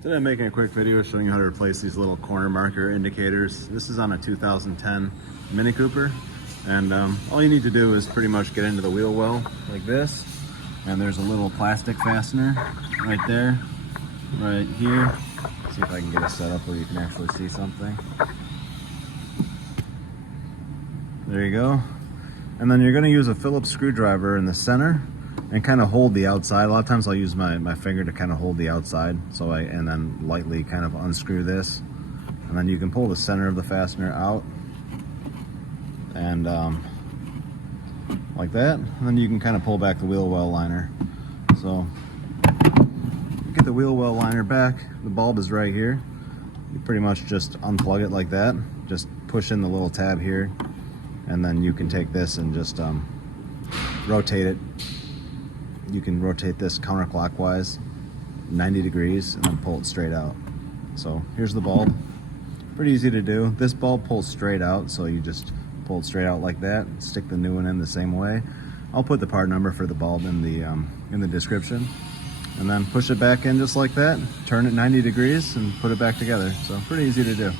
Today I'm making a quick video showing you how to replace these little corner marker indicators. This is on a 2010 Mini Cooper, and all you need to do is pretty much get into the wheel well like this, and there's a little plastic fastener right there, right here. See if I can get it set up where you can actually see something. There you go. And then you're going to use a Phillips screwdriver in the center and kind of hold the outside. A lot of times I'll use my finger to kind of hold the outside, and then lightly kind of unscrew this, and then you can pull the center of the fastener out, and like that, and then you can kind of pull back the wheel well liner. So get the wheel well liner back, the bulb is right here. You pretty much just unplug it like that, just push in the little tab here, and then you can take this and just rotate it. You can rotate this counterclockwise 90 degrees and then pull it straight out. So here's the bulb. Pretty easy to do. This bulb pulls straight out, so you just pull it straight out like that, stick the new one in the same way. I'll put the part number for the bulb in the description, and then push it back in just like that, turn it 90 degrees and put it back together. So pretty easy to do.